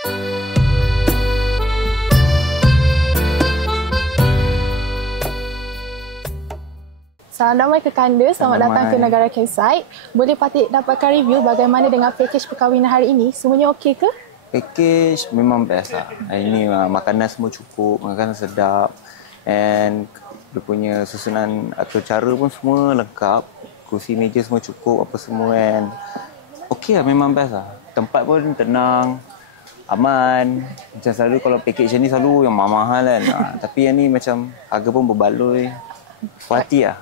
Salam damai kekanda, selamat datang ke Negara Campsite. Boleh Patik dapatkan review bagaimana dengan pakej perkahwinan hari ini? Semuanya okey ke? Pakej memang best lah. Hari ni makanan semua cukup, makanan sedap, and dia punya susunan atau cara pun semua lengkap. Kursi meja semua cukup, apa semua, and okey lah, memang best lah. Tempat pun tenang, aman. Macam selalu kalau pakej macam ni selalu yang mahal-mahal kan. Tapi yang ni macam harga pun berbaloi. Puas hati lah.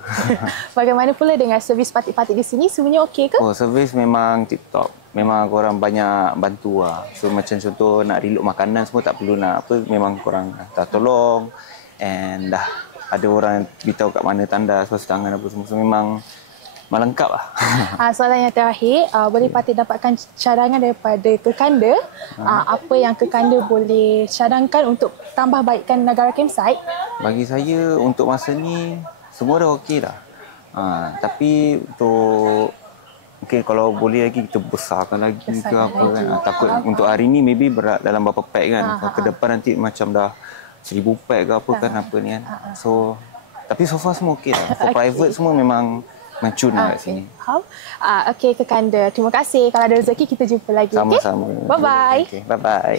Bagaimana pula dengan servis Patik-Patik di sini? Semuanya okey ke? Oh, servis memang tip-top. Memang korang banyak bantu lah. So macam contoh nak reload makanan semua tak perlu nak apa. Memang korang dah tolong. And dah ada orang beritahu kat mana tandas, basuh tangan apa semua. So memang lengkap lah. Soalan yang terakhir, boleh Patik dapatkan cadangan daripada kekanda. Apa yang kekanda boleh cadangkan untuk tambah baikkan Negara Campsite? Bagi saya untuk masa ni semua dah okey dah. Tapi untuk mungkin kalau boleh lagi kita besarkan lagi ke apa kan. Takut untuk hari ni maybe berat dalam berapa pack kan. Ke depan nanti macam dah 1000 pack ke apa kan apa ni kan. So tapi so far semua okey dah. For private semua memang mencun kat sini. Okey kekanda. Terima kasih. Kalau ada rezeki kita jumpa lagi. Sama-sama. Okay? Bye-bye. Okay, bye-bye.